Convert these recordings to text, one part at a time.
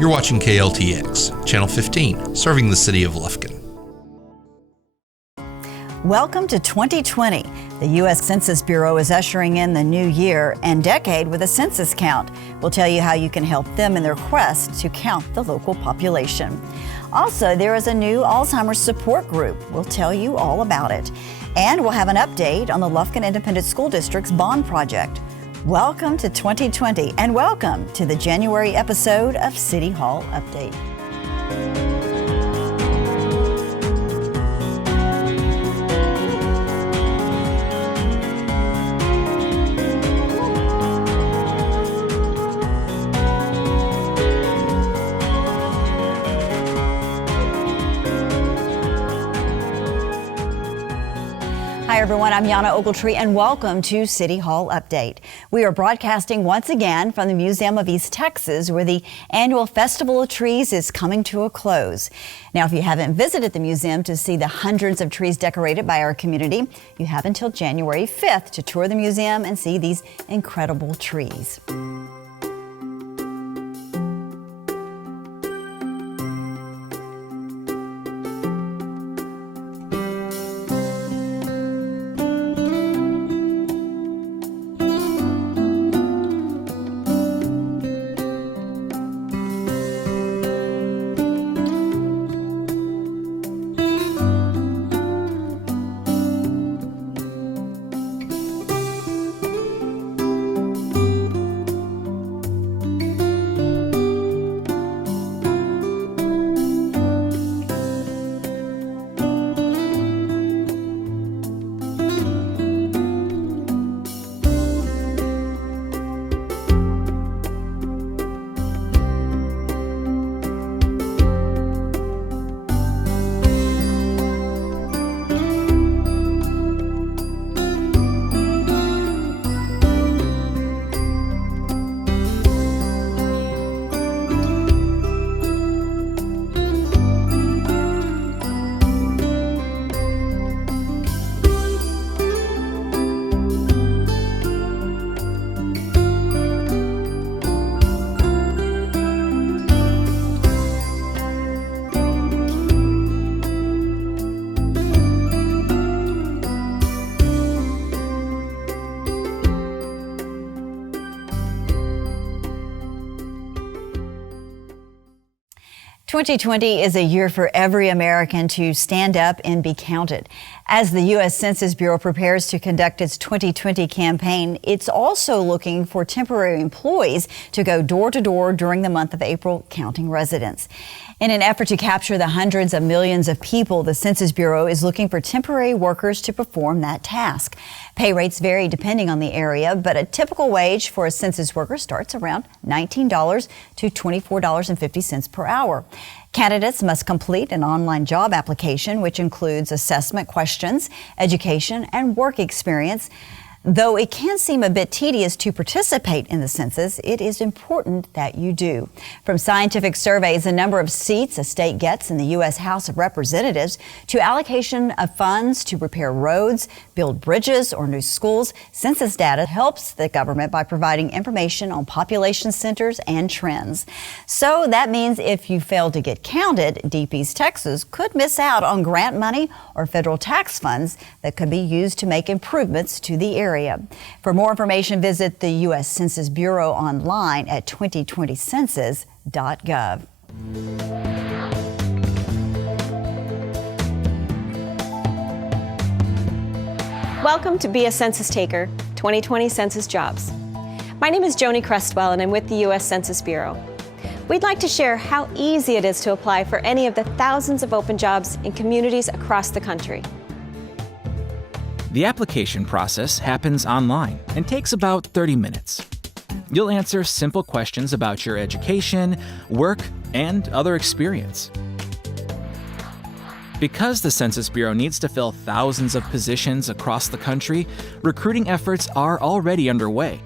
You're watching KLTX, Channel 15, serving the City of Lufkin. Welcome to 2020. The U.S. Census Bureau is ushering in the new year and decade with a census count. We'll tell you how you can help them in their quest to count the local population. Also, there is a new Alzheimer's support group. We'll tell you all about it. And we'll have an update on the Lufkin Independent School District's bond project. Welcome to 2020 and welcome to the January episode of City Hall Update. Hi everyone, I'm Yana Ogletree and welcome to City Hall Update. We are broadcasting once again from the Museum of East Texas, where the annual Festival of Trees is coming to a close. Now, if you haven't visited the museum to see the hundreds of trees decorated by our community, you have until January 5th to tour the museum and see these incredible trees. "2020 is a year for every American to stand up and be counted. As the U.S. Census Bureau prepares to conduct its 2020 campaign, it's also looking for temporary employees to go door to door during the month of April counting residents. In an effort to capture the hundreds of millions of people, the Census Bureau is looking for temporary workers to perform that task. Pay rates vary depending on the area, but a typical wage for a census worker starts around $19 to $24.50 per hour. Candidates must complete an online job application, which includes assessment questions, education, and work experience. Though it can seem a bit tedious to participate in the census, it is important that you do. From scientific surveys, the number of seats a state gets in the U.S. House of Representatives, to allocation of funds to repair roads, build bridges, or new schools, census data helps the government by providing information on population centers and trends. So that means if you fail to get counted, Deep East Texas could miss out on grant money or federal tax funds that could be used to make improvements to the area. For more information, visit the U.S. Census Bureau online at 2020census.gov. Welcome to Be a Census Taker, 2020 Census Jobs. My name is Joni Crestwell and I'm with the U.S. Census Bureau. We'd like to share how easy it is to apply for any of the thousands of open jobs in communities across the country. The application process happens online and takes about 30 minutes. You'll answer simple questions about your education, work, and other experience. Because the Census Bureau needs to fill thousands of positions across the country, recruiting efforts are already underway.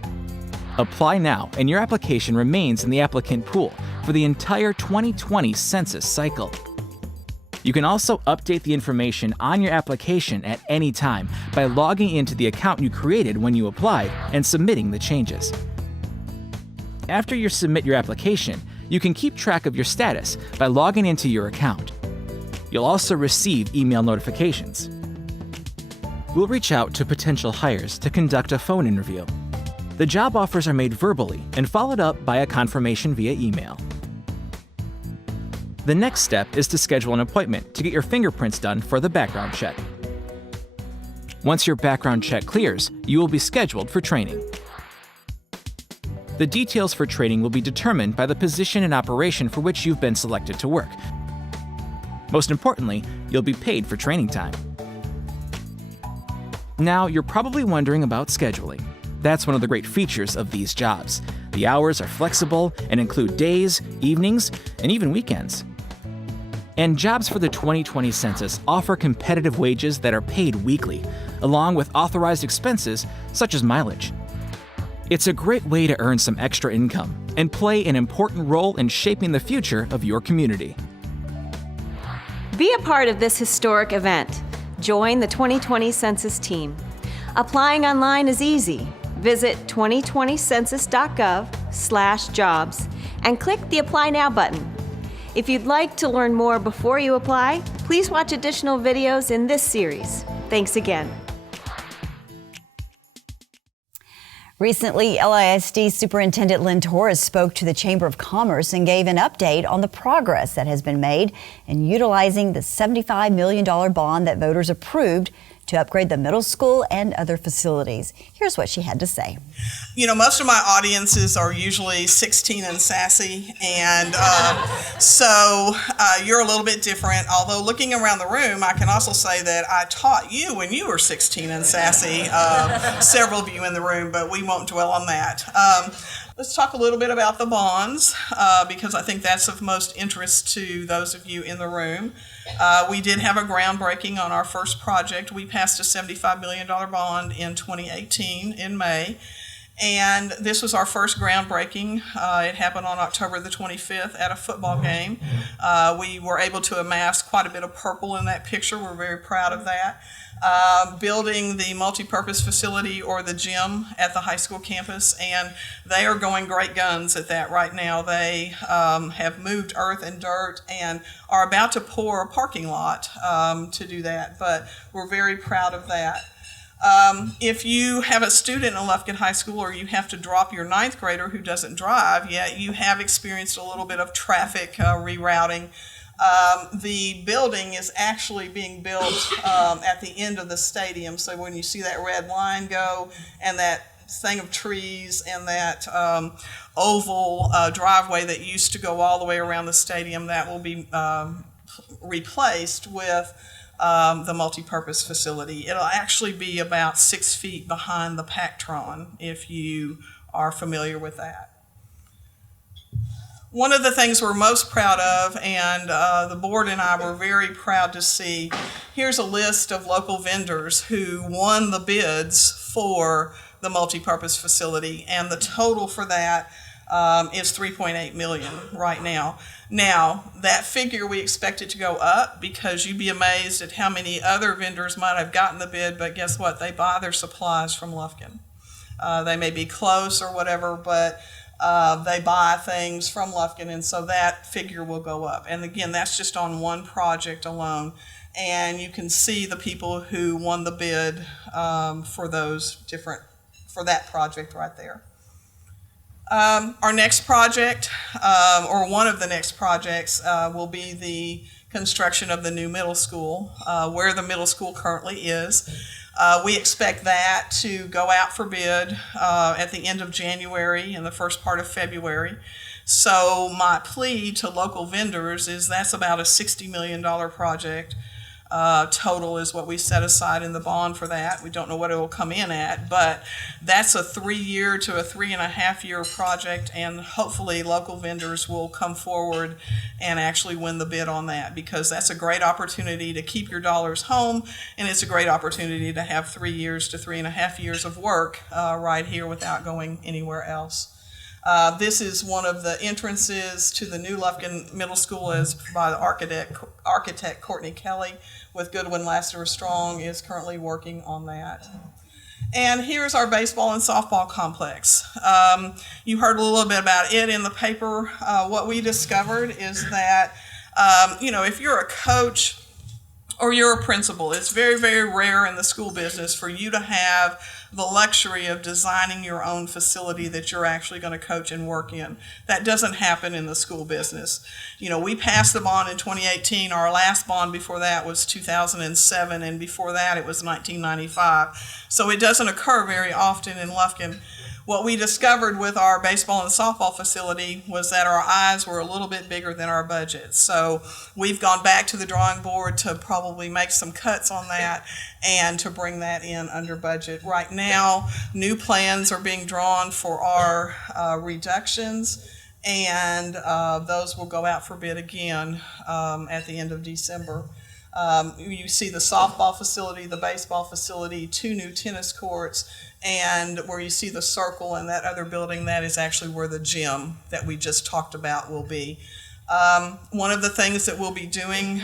Apply now, and your application remains in the applicant pool for the entire 2020 census cycle. You can also update the information on your application at any time by logging into the account you created when you applied and submitting the changes. After you submit your application, you can keep track of your status by logging into your account. You'll also receive email notifications. We'll reach out to potential hires to conduct a phone interview. The job offers are made verbally and followed up by a confirmation via email. The next step is to schedule an appointment to get your fingerprints done for the background check. Once your background check clears, you will be scheduled for training. The details for training will be determined by the position and operation for which you've been selected to work. Most importantly, you'll be paid for training time. Now, you're probably wondering about scheduling. That's one of the great features of these jobs. The hours are flexible and include days, evenings, and even weekends. And jobs for the 2020 census offer competitive wages that are paid weekly, along with authorized expenses such as mileage. It's a great way to earn some extra income and play an important role in shaping the future of your community. Be a part of this historic event. Join the 2020 Census team. Applying online is easy. Visit 2020census.gov/jobs and click the Apply Now button. If you'd like to learn more before you apply, please watch additional videos in this series. Thanks again. Recently, L.I.S.D. Superintendent Lynne Torres spoke to the Chamber of Commerce and gave an update on the progress that has been made in utilizing the $75 million bond that voters approved to upgrade the middle school and other facilities. Here's what she had to say. You know, most of my audiences are usually 16 and sassy, and so you're a little bit different. Although looking around the room, I can also say that I taught you when you were 16 and sassy, several of you in the room, but we won't dwell on that. Let's talk a little bit about the bonds, because I think that's of most interest to those of you in the room. We did have a groundbreaking on our first project. We passed a $75 million bond in 2018 in May, and this was our first groundbreaking. It happened on October the 25th at a football game. We were able to amass quite a bit of purple in that picture. We're very proud of that. Building the multi-purpose facility, or the gym, at the high school campus, and they are going great guns at that right now. They have moved earth and dirt and are about to pour a parking lot to do that, but we're very proud of that. If you have a student in Lufkin High School, or you have to drop your 9th grader who doesn't drive yet, you have experienced a little bit of traffic rerouting. The building is actually being built at the end of the stadium, so when you see that red line go and that thing of trees and that oval driveway that used to go all the way around the stadium, that will be replaced with the multi-purpose facility. It'll actually be about 6 feet behind the Pactron, if you are familiar with that. One of the things we're most proud of, and the board and I were very proud to see, here's a list of local vendors who won the bids for the multi-purpose facility, and the total for that is $3.8 million right now. Now, that figure, we expect it to go up, because you'd be amazed at how many other vendors might have gotten the bid, but guess what? They buy their supplies from Lufkin. They may be close or whatever, but they buy things from Lufkin, and so that figure will go up. And again, that's just on one project alone. And you can see the people who won the bid for that project right there. Our next project, or one of the next projects, will be the construction of the new middle school, where the middle school currently is. We expect that to go out for bid at the end of January and the first part of February. So my plea to local vendors is that's about a $60 million project. Total is what we set aside in the bond for that. We don't know what it will come in at, but that's a 3-year to a 3.5-year project, and hopefully local vendors will come forward and actually win the bid on that, because that's a great opportunity to keep your dollars home, and it's a great opportunity to have 3 years to 3.5 years of work right here without going anywhere else. This is one of the entrances to the new Lufkin Middle School, as by the architect Courtney Kelly with Goodwin Lassiter Strong is currently working on that. And here's our baseball and softball complex. You heard a little bit about it in the paper. What we discovered is that, if you're a coach or you're a principal, it's very, very rare in the school business for you to have the luxury of designing your own facility that you're actually going to coach and work in. That doesn't happen in the school business. We passed the bond in 2018. Our last bond before that was 2007, and before that it was 1995. So it doesn't occur very often in Lufkin. What we discovered with our baseball and softball facility was that our eyes were a little bit bigger than our budget. So we've gone back to the drawing board to probably make some cuts on that and to bring that in under budget. Right now, new plans are being drawn for our reductions, and those will go out for bid again at the end of December. You see the softball facility, the baseball facility, 2 new tennis courts, and where you see the circle and that other building, that is actually where the gym that we just talked about will be. One of the things that we'll be doing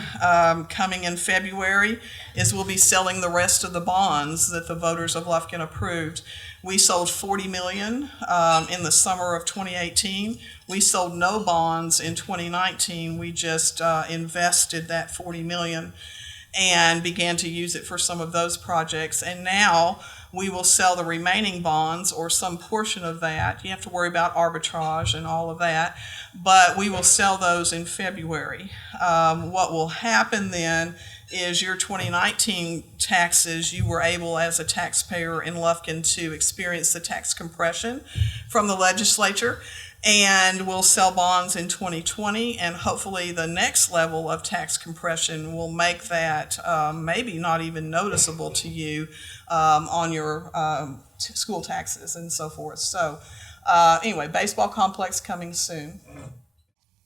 coming in February is we'll be selling the rest of the bonds that the voters of Lufkin approved. We sold $40 million in the summer of 2018. We sold no bonds in 2019. We just invested that $40 million and began to use it for some of those projects. And now we will sell the remaining bonds or some portion of that. You have to worry about arbitrage and all of that, but we will sell those in February. What will happen then is your 2019 taxes, you were able as a taxpayer in Lufkin to experience the tax compression from the legislature, and we'll sell bonds in 2020, and hopefully the next level of tax compression will make that maybe not even noticeable to you on your school taxes and so forth. So anyway, baseball complex coming soon.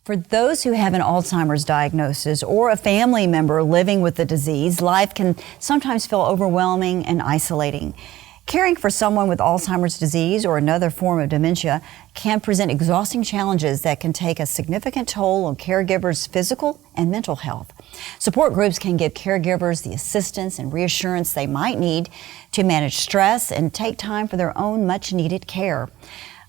For those who have an Alzheimer's diagnosis or a family member living with the disease, life can sometimes feel overwhelming and isolating. Caring for someone with Alzheimer's disease or another form of dementia can present exhausting challenges that can take a significant toll on caregivers' physical and mental health. Support groups can give caregivers the assistance and reassurance they might need to manage stress and take time for their own much-needed care.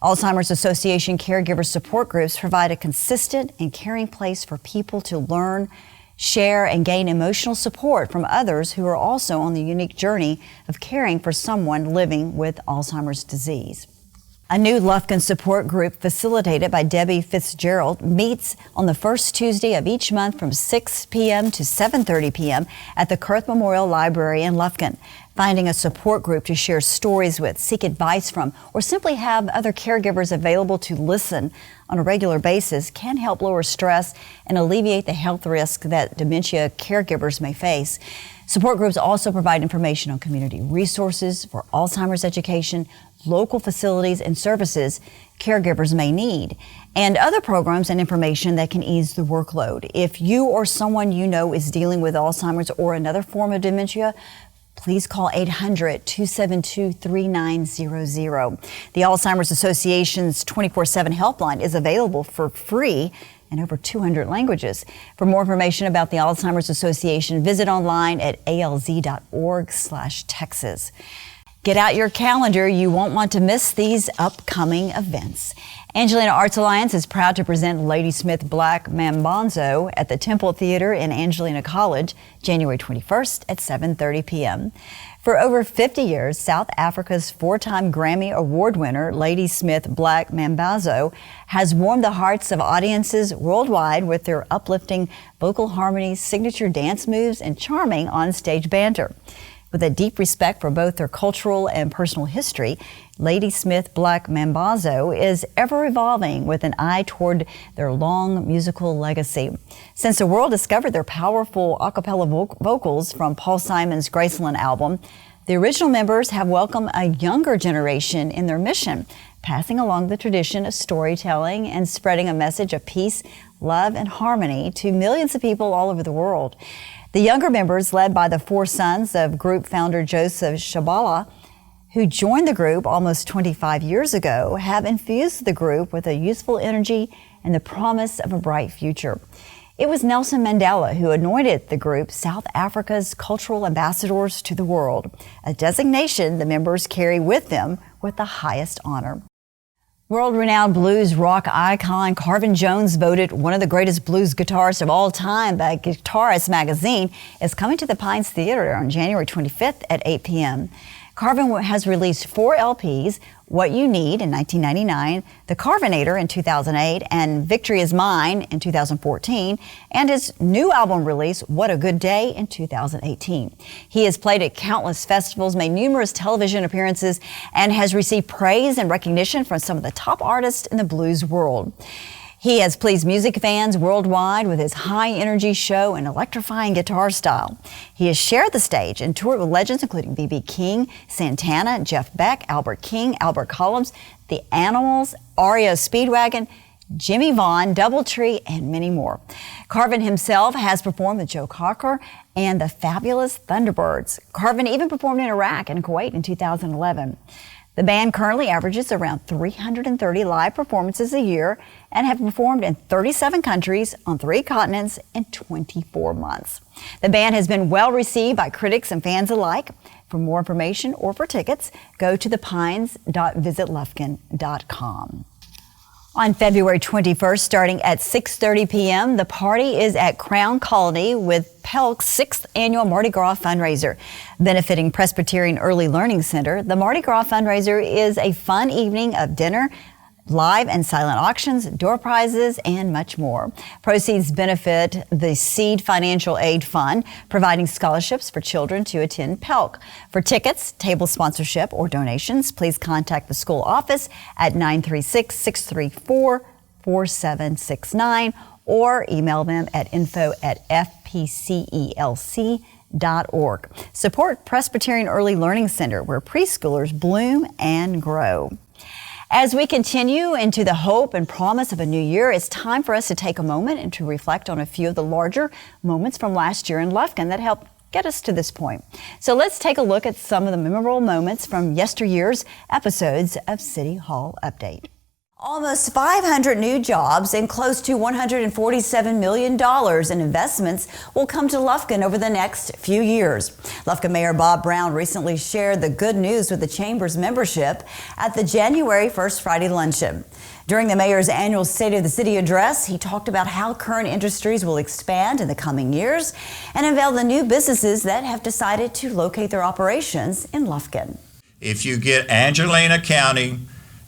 Alzheimer's Association caregiver support groups provide a consistent and caring place for people to learn, share, and gain emotional support from others who are also on the unique journey of caring for someone living with Alzheimer's disease. A new Lufkin support group facilitated by Debbie Fitzgerald meets on the first Tuesday of each month from 6 p.m. to 7:30 p.m. at the Kurth Memorial Library in Lufkin. Finding a support group to share stories with, seek advice from, or simply have other caregivers available to listen on a regular basis can help lower stress and alleviate the health risk that dementia caregivers may face. Support groups also provide information on community resources for Alzheimer's education, local facilities and services caregivers may need, and other programs and information that can ease the workload. If you or someone you know is dealing with Alzheimer's or another form of dementia, please call 800-272-3900. The Alzheimer's Association's 24/7 helpline is available for free in over 200 languages. For more information about the Alzheimer's Association, visit online at alz.org/Texas. Get out your calendar. You won't want to miss these upcoming events. Angelina Arts Alliance is proud to present Ladysmith Black Mambazo at the Temple Theater in Angelina College, January 21st at 7:30 p.m. For over 50 years, South Africa's 4-time Grammy Award winner, Ladysmith Black Mambazo, has warmed the hearts of audiences worldwide with their uplifting vocal harmonies, signature dance moves, and charming on-stage banter. With a deep respect for both their cultural and personal history, Ladysmith Black Mambazo is ever evolving with an eye toward their long musical legacy. Since the world discovered their powerful a cappella vocals from Paul Simon's Graceland album, the original members have welcomed a younger generation in their mission, passing along the tradition of storytelling and spreading a message of peace, love, and harmony to millions of people all over the world. The younger members, led by the 4 sons of group founder Joseph Shabala, who joined the group almost 25 years ago, have infused the group with a youthful energy and the promise of a bright future. It was Nelson Mandela who anointed the group South Africa's cultural ambassadors to the world, a designation the members carry with them with the highest honor. World-renowned blues rock icon Carvin Jones, voted one of the greatest blues guitarists of all time by Guitarist magazine, is coming to the Pines Theater on January 25th at 8 p.m. Carvin has released 4 LPs, What You Need in 1999, The Carvinator in 2008, and Victory Is Mine in 2014, and his new album release, What a Good Day, in 2018. He has played at countless festivals, made numerous television appearances, and has received praise and recognition from some of the top artists in the blues world. He has pleased music fans worldwide with his high-energy show and electrifying guitar style. He has shared the stage and toured with legends including B.B. King, Santana, Jeff Beck, Albert King, Albert Collins, The Animals, REO Speedwagon, Jimmy Vaughn, Doubletree, and many more. Carvin himself has performed with Joe Cocker and the Fabulous Thunderbirds. Carvin even performed in Iraq and Kuwait in 2011. The band currently averages around 330 live performances a year and have performed in 37 countries on 3 continents in 24 months. The band has been well received by critics and fans alike. For more information or for tickets, go to thepines.visitlufkin.com. On February 21st, starting at 6:30 p.m., the party is at Crown Colony with Pelk's 6th annual Mardi Gras fundraiser. Benefiting Presbyterian Early Learning Center, the Mardi Gras fundraiser is a fun evening of dinner, live and silent auctions, door prizes, and much more. Proceeds benefit the Seed Financial Aid Fund, providing scholarships for children to attend Pelk. For tickets, table sponsorship, or donations, please contact the school office at 936-634-4769 or email them at info@fpcelc.org. Support Presbyterian Early Learning Center, where preschoolers bloom and grow. As we continue into the hope and promise of a new year, it's time for us to take a moment and to reflect on a few of the larger moments from last year in Lufkin that helped get us to this point. So let's take a look at some of the memorable moments from yesteryear's episodes of City Hall Update. Almost 500 new jobs and close to $147 million in investments will come to Lufkin over the next few years. Lufkin Mayor Bob Brown recently shared the good news with the Chamber's membership at the January 1st Friday luncheon. During the mayor's annual State of the City address, he talked about how current industries will expand in the coming years and unveiled the new businesses that have decided to locate their operations in Lufkin. If you get Angelina County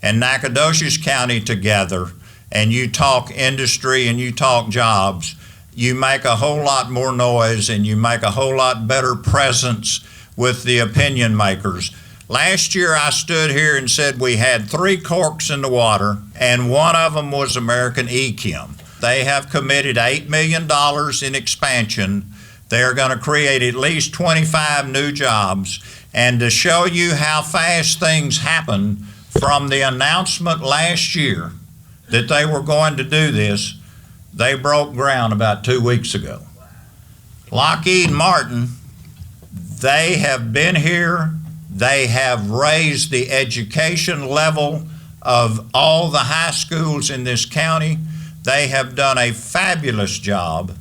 and Nacogdoches County together and you talk industry and you talk jobs, you make a whole lot more noise and you make a whole lot better presence with the opinion makers. Last year I stood here and said we had 3 corks in the water, and one of them was American Echem. They have committed $8 million in expansion. They're going to create at least 25 new jobs. And to show you how fast things happen, from the announcement last year that they were going to do this, they broke ground about 2 weeks ago. Lockheed Martin, they have been here. They have raised the education level of all the high schools in this county. They have done a fabulous job,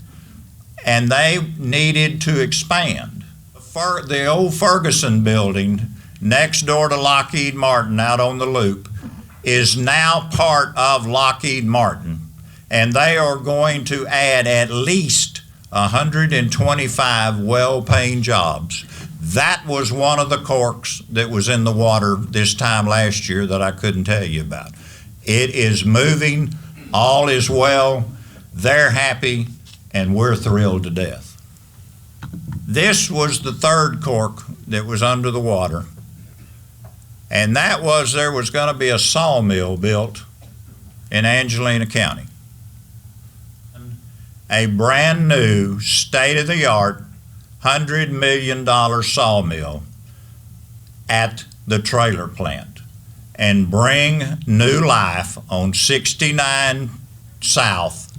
and they needed to expand. The old Ferguson building next door to Lockheed Martin out on the Loop is now part of Lockheed Martin, and they are going to add at least 125 well-paying jobs. That was one of the corks that was in the water this time last year that I couldn't tell you about. It is moving, all is well, they're happy, and we're thrilled to death. This was the 3rd cork that was under the water. And that was there was going to be a sawmill built in Angelina County. A brand new, state-of-the-art, $100 million sawmill at the trailer plant, and bring new life on 69 South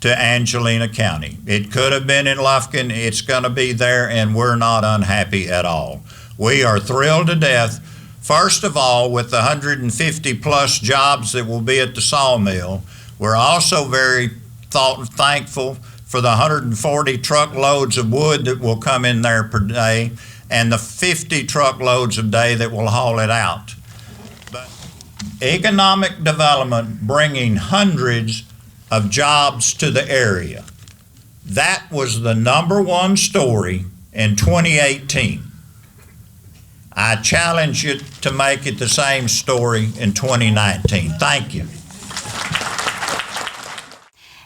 to Angelina County. It could have been in Lufkin. It's going to be there, and we're not unhappy at all. We are thrilled to death. First of all, with the 150 plus jobs that will be at the sawmill, we're also very thankful for the 140 truckloads of wood that will come in there per day and the 50 truckloads a day that will haul it out. But economic development bringing hundreds of jobs to the area. That was the #1 story in 2018. I challenge you to make it the same story in 2019. Thank you.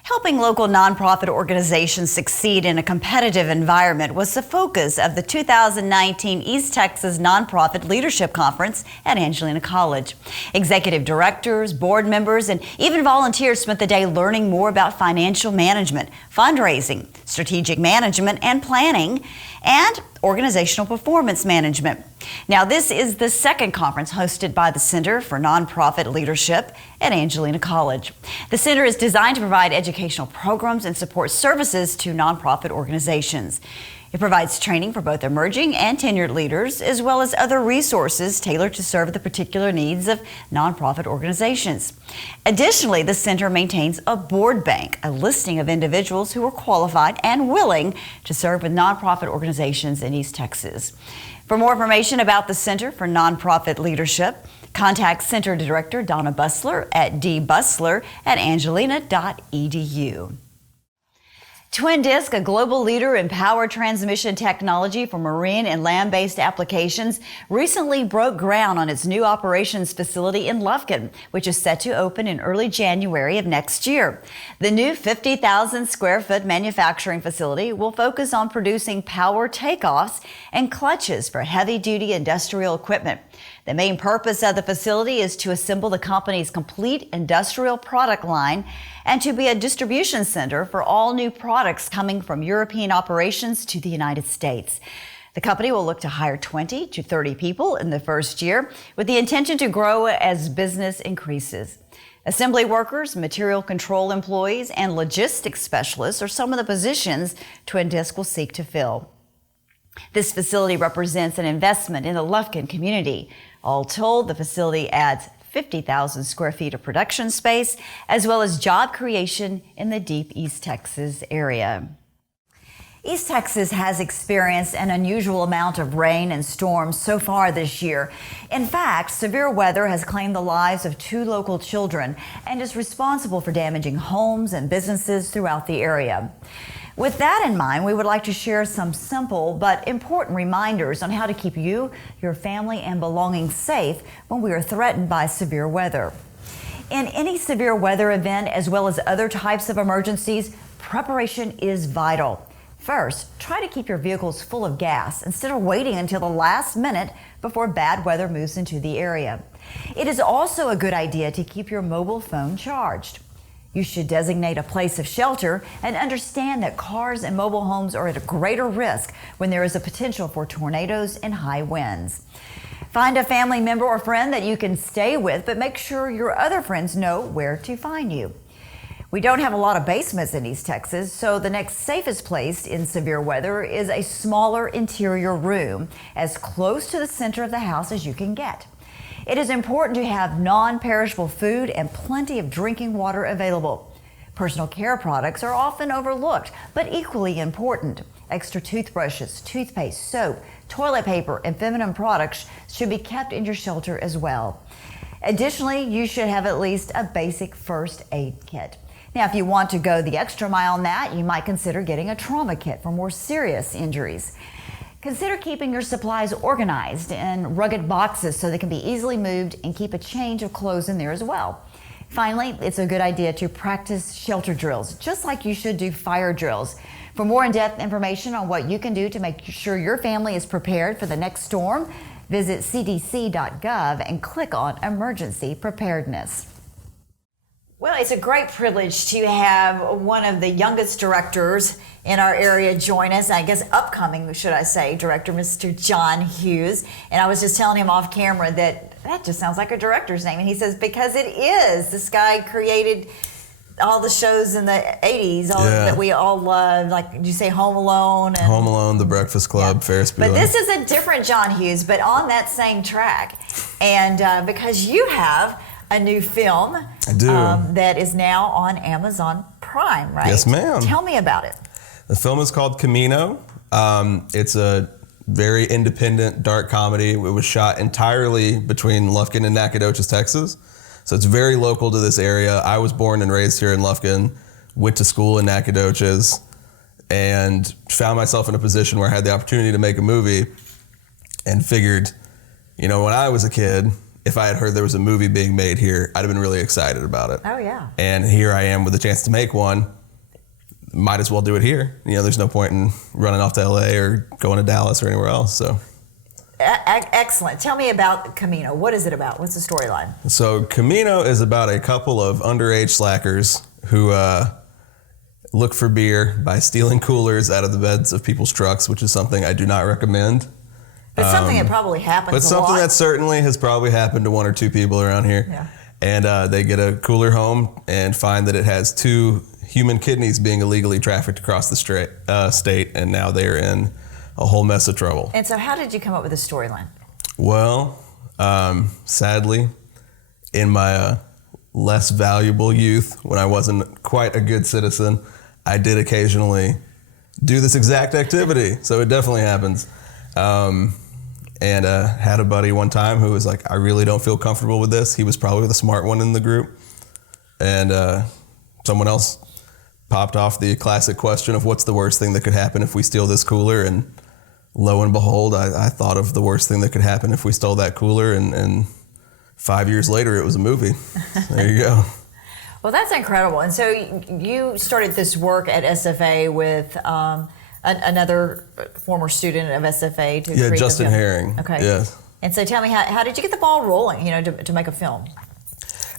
Helping local nonprofit organizations succeed in a competitive environment was the focus of the 2019 East Texas Nonprofit Leadership Conference at Angelina College. Executive directors, board members, and even volunteers spent the day learning more about financial management, fundraising, strategic management and planning, and organizational performance management. Now, this is the second conference hosted by the Center for Nonprofit Leadership at Angelina College. The center is designed to provide educational programs and support services to nonprofit organizations. It provides training for both emerging and tenured leaders, as well as other resources tailored to serve the particular needs of nonprofit organizations. Additionally, the center maintains a board bank, a listing of individuals who are qualified and willing to serve with nonprofit organizations in East Texas. For more information about the Center for Nonprofit Leadership, contact Center Director Donna Busler at dbusler@angelina.edu. Twin Disc, a global leader in power transmission technology for marine and land-based applications, recently broke ground on its new operations facility in Lufkin, which is set to open in early January of next year. The new 50,000 square foot manufacturing facility will focus on producing power takeoffs and clutches for heavy-duty industrial equipment. The main purpose of the facility is to assemble the company's complete industrial product line and to be a distribution center for all new products coming from European operations to the United States. The company will look to hire 20 to 30 people in the first year, with the intention to grow as business increases. Assembly workers, material control employees, and logistics specialists are some of the positions Twin Disc will seek to fill. This facility represents an investment in the Lufkin community. All told, the facility adds 50,000 square feet of production space, as well as job creation in the deep East Texas area. East Texas has experienced an unusual amount of rain and storms so far this year. In fact, severe weather has claimed the lives of 2 local children and is responsible for damaging homes and businesses throughout the area. With that in mind, we would like to share some simple but important reminders on how to keep you, your family, and belongings safe when we are threatened by severe weather. In any severe weather event, as well as other types of emergencies, preparation is vital. First, try to keep your vehicles full of gas instead of waiting until the last minute before bad weather moves into the area. It is also a good idea to keep your mobile phone charged. You should designate a place of shelter and understand that cars and mobile homes are at a greater risk when there is a potential for tornadoes and high winds. Find a family member or friend that you can stay with, but make sure your other friends know where to find you. We don't have a lot of basements in East Texas, so the next safest place in severe weather is a smaller interior room, as close to the center of the house as you can get. It is important to have non-perishable food and plenty of drinking water available. Personal care products are often overlooked, but equally important. Extra toothbrushes, toothpaste, soap, toilet paper, and feminine products should be kept in your shelter as well. Additionally, you should have at least a basic first aid kit. Now, if you want to go the extra mile on that, you might consider getting a trauma kit for more serious injuries. Consider keeping your supplies organized in rugged boxes so they can be easily moved, and keep a change of clothes in there as well. Finally, it's a good idea to practice shelter drills, just like you should do fire drills. For more in-depth information on what you can do to make sure your family is prepared for the next storm, visit cdc.gov and click on Emergency Preparedness. Well, it's a great privilege to have one of the youngest directors in our area join us. I guess upcoming, should I say, director, Mr. John Hughes. And I was just telling him off camera that just sounds like a director's name. And he says, because it is. This guy created all the shows in the 80s that we all loved. Like, did you say Home Alone? And Home Alone, The Breakfast Club, Ferris Bueller. But this is a different John Hughes, but on that same track. And because you have a new film I do. That is now on Amazon crime, right? Yes, ma'am. Tell me about it. The film is called Camino. It's a very independent, dark comedy. It was shot entirely between Lufkin and Nacogdoches, Texas. So it's very local to this area. I was born and raised here in Lufkin, went to school in Nacogdoches, and found myself in a position where I had the opportunity to make a movie and figured, when I was a kid, if I had heard there was a movie being made here, I'd have been really excited about it. Oh, yeah. And here I am with a chance to make one. Might as well do it here. There's no point in running off to LA or going to Dallas or anywhere else. So, excellent. Tell me about Camino. What is it about? What's the storyline? So Camino is about a couple of underage slackers who look for beer by stealing coolers out of the beds of people's trucks, which is something I do not recommend. But something that probably happens But something a lot. that certainly has probably happened to one or two people around here. Yeah. And they get a cooler home and find that it has 2 human kidneys being illegally trafficked across the state, and now they're in a whole mess of trouble. And so how did you come up with the storyline? Well, sadly, in my less valuable youth, when I wasn't quite a good citizen, I did occasionally do this exact activity. So it definitely happens. And had a buddy one time who was like, I really don't feel comfortable with this. He was probably the smart one in the group. And someone else popped off the classic question of what's the worst thing that could happen if we steal this cooler? And lo and behold, I thought of the worst thing that could happen if we stole that cooler. And 5 years later, it was a movie. So there you go. Well, that's incredible. And so you started this work at SFA with another former student of SFA to create the Justin film. Herring. Okay. Yes. And so tell me, how did you get the ball rolling, to make a film?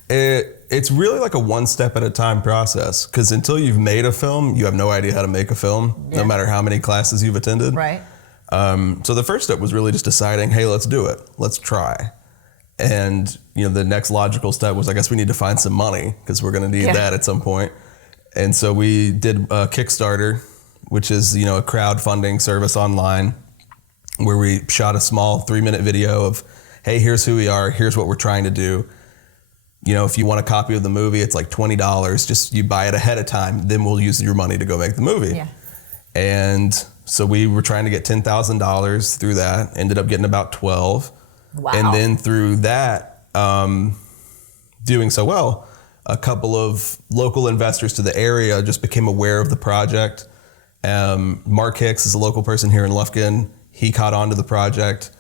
It's really like a one step at a time process, because until you've made a film, you have no idea how to make a film, no matter how many classes you've attended. Right. So the first step was really just deciding, hey, let's do it. Let's try. And the next logical step was, I guess we need to find some money, because we're going to need that at some point. And so we did a Kickstarter, which is a crowdfunding service online, where we shot a small 3-minute video of, hey, here's who we are, here's what we're trying to do. If you want a copy of the movie, it's like $20. Just you buy it ahead of time, then we'll use your money to go make the movie. Yeah. And so we were trying to get $10,000 through that, ended up getting about 12. Wow. And then through that, doing so well, a couple of local investors to the area just became aware of the project. Mark Hicks is a local person here in Lufkin. He caught on to the project,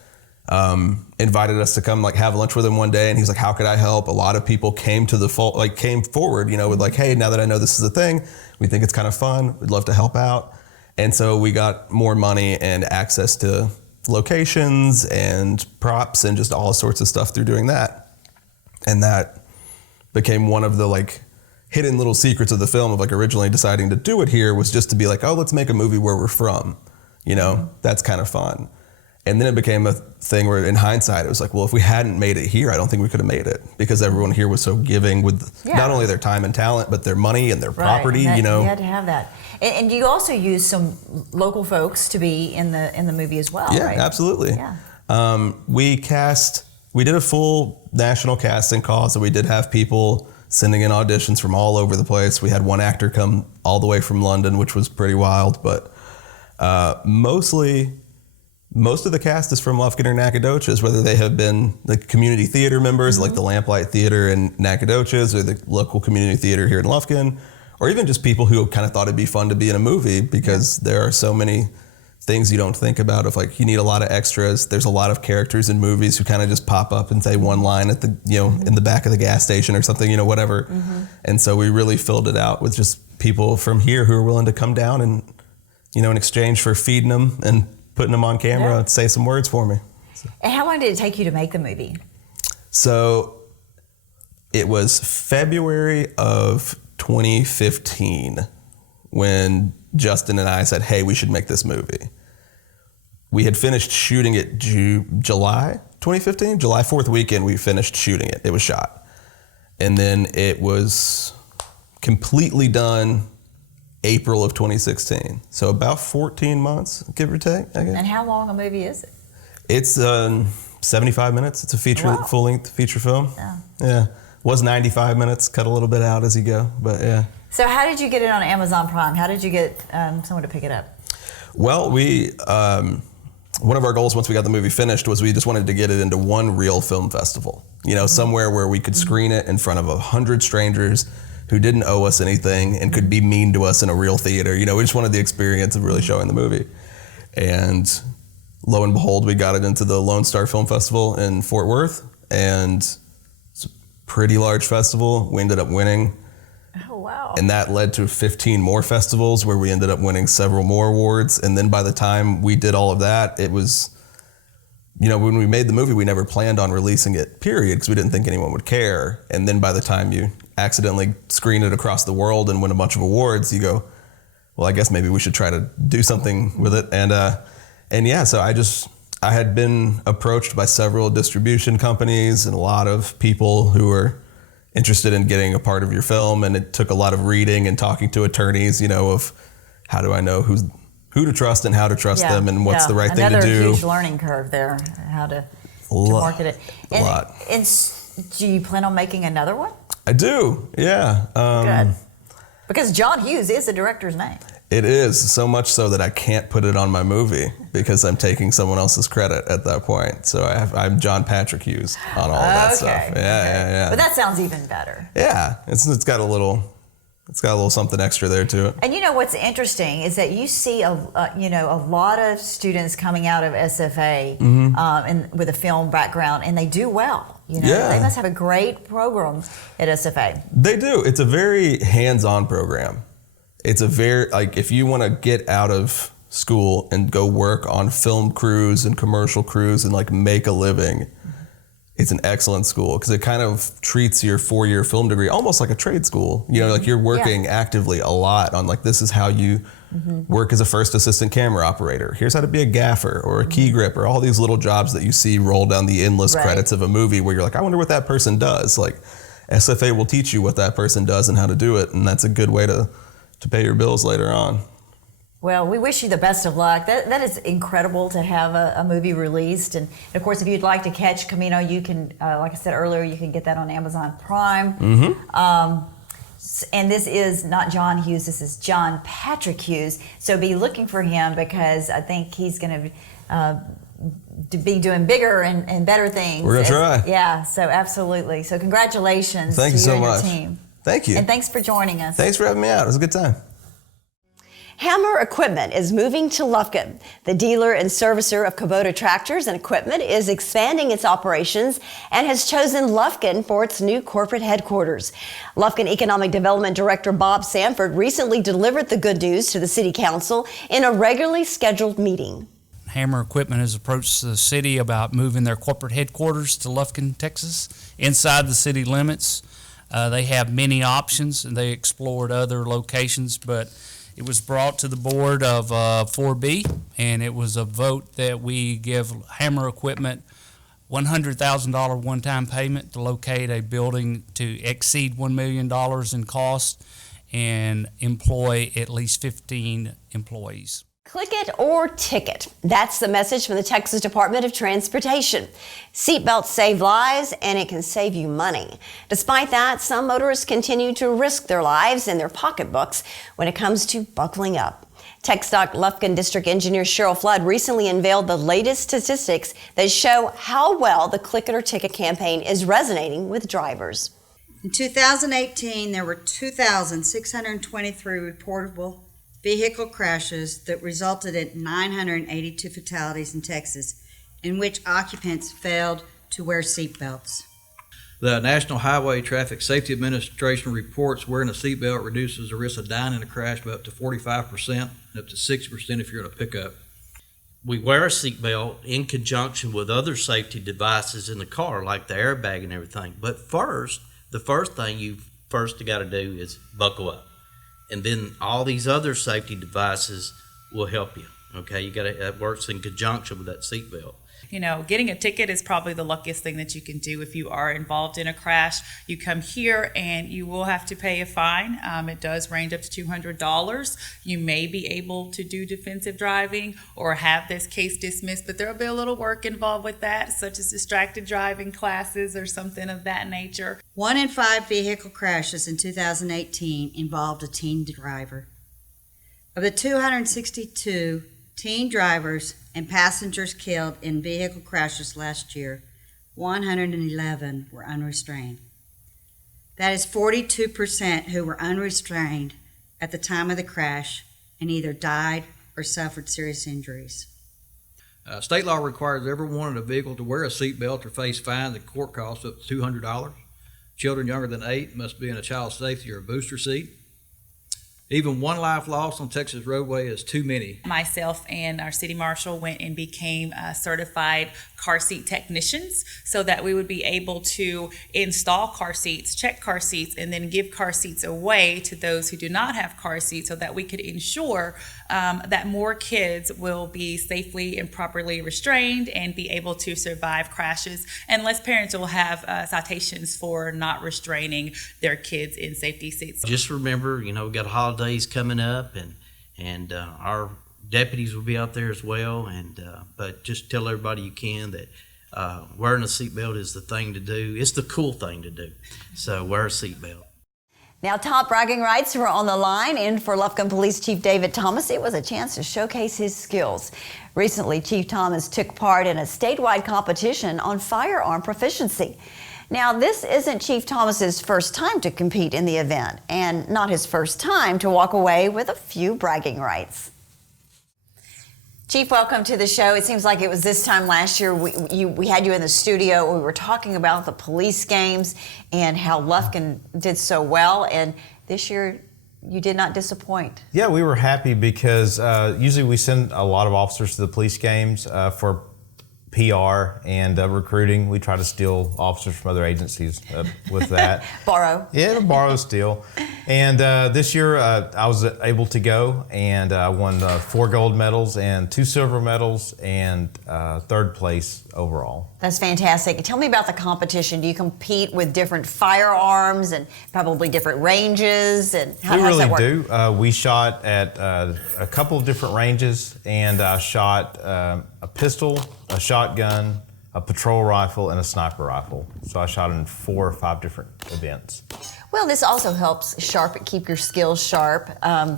invited us to come have lunch with him one day, and he was like, how could I help? A lot of people came to came forward, with hey, now that I know this is a thing, we think it's kind of fun, we'd love to help out. And so we got more money and access to locations and props and just all sorts of stuff through doing that. And that became one of the hidden little secrets of the film of originally deciding to do it here was just to be let's make a movie where we're from. That's kind of fun. And then it became a thing where in hindsight, it was well, if we hadn't made it here, I don't think we could have made it, because everyone here was so giving with not only their time and talent, but their money and their property, You had to have that. And you also used some local folks to be in the movie as well, yeah, right? Absolutely. Yeah. We did a full national casting call, so we did have people sending in auditions from all over the place. We had one actor come all the way from London, which was pretty wild, but most of the cast is from Lufkin or Nacogdoches, whether they have been the community theater members, like the Lamplight Theater in Nacogdoches, or the local community theater here in Lufkin, or even just people who kind of thought it'd be fun to be in a movie, because there are so many things you don't think about of you need a lot of extras. There's a lot of characters in movies who kind of just pop up and say one line at the, in the back of the gas station or something, whatever. Mm-hmm. And so we really filled it out with just people from here who are willing to come down and, in exchange for feeding them and putting them on camera, say some words for me. So. And how long did it take you to make the movie? So it was February of 2015 when Justin and I said, hey, we should make this movie. We had finished shooting it July 2015, July 4th weekend, we finished shooting it. It was shot. And then it was completely done April of 2016. So about 14 months, give or take, I guess. And how long a movie is it? It's 75 minutes. It's a full-length feature film. Yeah. Yeah. Was 95 minutes, cut a little bit out as you go, but yeah. So how did you get it on Amazon Prime? How did you get someone to pick it up? Well, we one of our goals once we got the movie finished was we just wanted to get it into one real film festival. You know, somewhere where we could screen it in front of 100 strangers who didn't owe us anything and could be mean to us in a real theater. You know, we just wanted the experience of really showing the movie. And lo and behold, we got it into the Lone Star Film Festival in Fort Worth, and it's a pretty large festival. We ended up winning. Oh, wow. And that led to 15 more festivals where we ended up winning several more awards. And then by the time we did all of that, it was, you know, when we made the movie, we never planned on releasing it, period, because we didn't think anyone would care. And then by the time you accidentally screen it across the world and win a bunch of awards, you go, well, I guess maybe we should try to do something with it. And yeah, so I had been approached by several distribution companies and a lot of people who were interested in getting a part of your film, and it took a lot of reading and talking to attorneys, you know, of how do I know who to trust and how to trust them and what's the right thing to do. Another huge learning curve there, how to market it. A lot. And do you plan on making another one? I do, yeah. Good. Because John Hughes is the director's name. It is, so much so that I can't put it on my movie because I'm taking someone else's credit at that point. So I'm John Patrick Hughes on all of that stuff. Yeah. But that sounds even better. Yeah, it's got a little something extra there to it. And you know what's interesting is that you see a lot of students coming out of SFA and with a film background, and they do well. You know, they must have a great program at SFA. They do. It's a very hands-on program. It's a very, like, if you want to get out of school and go work on film crews and commercial crews and like make a living, it's an excellent school because it kind of treats your 4-year film degree almost like a trade school. You know, like you're working actively a lot on like, this is how you work as a first assistant camera operator. Here's how to be a gaffer or a key gripper, all these little jobs that you see roll down the endless credits of a movie where you're like, I wonder what that person does. Like SFA will teach you what that person does and how to do it. And that's a good way to pay your bills later on. Well, we wish you the best of luck. That is incredible to have a movie released. And of course, if you'd like to catch Camino, you can, like I said earlier, you can get that on Amazon Prime. And this is not John Hughes, this is John Patrick Hughes. So be looking for him because I think he's going to be doing bigger and better things. We're going to try. Yeah, so absolutely. So congratulations to you so and much. Your team. Thank you. And thanks for joining us. Thanks for having me out. It was a good time. Hammer Equipment is moving to Lufkin. The dealer and servicer of Kubota tractors and equipment is expanding its operations and has chosen Lufkin for its new corporate headquarters. Lufkin Economic Development Director Bob Sanford recently delivered the good news to the City Council in a regularly scheduled meeting. Hammer Equipment has approached the city about moving their corporate headquarters to Lufkin, Texas, inside the city limits. They have many options, and they explored other locations, but it was brought to the board of 4B, and it was a vote that we give Hammer Equipment $100,000 one-time payment to locate a building to exceed $1 million in cost and employ at least 15 employees. Click it or ticket. That's the message from the Texas Department of Transportation. Seatbelts save lives and it can save you money. Despite that, some motorists continue to risk their lives and their pocketbooks when it comes to buckling up. TxDOT Lufkin District Engineer Cheryl Flood recently unveiled the latest statistics that show how well the Click It or Ticket campaign is resonating with drivers. In 2018, there were 2,623 reportable vehicle crashes that resulted in 982 fatalities in Texas, in which occupants failed to wear seatbelts. The National Highway Traffic Safety Administration reports wearing a seatbelt reduces the risk of dying in a crash by up to 45% and up to 60% if you're in a pickup. We wear a seatbelt in conjunction with other safety devices in the car, like the airbag and everything. But the first thing you got to do is buckle up. And then all these other safety devices will help you. Okay, that works in conjunction with that seatbelt. You know, getting a ticket is probably the luckiest thing that you can do if you are involved in a crash. You come here and you will have to pay a fine. It does range up to $200. You may be able to do defensive driving or have this case dismissed, but there will be a little work involved with that, such as distracted driving classes or something of that nature. 1 in 5 vehicle crashes in 2018 involved a teen driver. Of the 262 teen drivers and passengers killed in vehicle crashes last year, 111 were unrestrained. That is 42% who were unrestrained at the time of the crash and either died or suffered serious injuries. State law requires everyone in a vehicle to wear a seatbelt or face fines and court costs up to $200. Children younger than 8 must be in a child safety or booster seat. Even one life lost on Texas roadway is too many. Myself and our city marshal went and became certified car seat technicians so that we would be able to install car seats, check car seats, and then give car seats away to those who do not have car seats so that we could ensure that more kids will be safely and properly restrained and be able to survive crashes, and less parents will have citations for not restraining their kids in safety seats. Just remember, we've got holidays coming up, and our deputies will be out there as well. But just tell everybody you can that wearing a seatbelt is the thing to do. It's the cool thing to do. So wear a seatbelt. Now, top bragging rights were on the line, and for Lufkin Police Chief David Thomas, it was a chance to showcase his skills. Recently, Chief Thomas took part in a statewide competition on firearm proficiency. Now, this isn't Chief Thomas's first time to compete in the event, and not his first time to walk away with a few bragging rights. Chief, welcome to the show. It seems like it was this time last year we had you in the studio. We were talking about the police games and how Lufkin did so well, and this year you did not disappoint. Yeah, we were happy because usually we send a lot of officers to the police games for PR and recruiting. We try to steal officers from other agencies with that. Borrow. Yeah, borrow, steal. And this year I was able to go, and I won 4 gold medals and 2 silver medals and 3rd place overall. That's fantastic. Tell me about the competition. Do you compete with different firearms and probably different ranges? And how does that work? We really do. We shot at a couple of different ranges, and I shot a pistol, a shotgun, a patrol rifle, and a sniper rifle. So I shot in 4 or 5 different events. Well, this also helps keep your skills sharp. I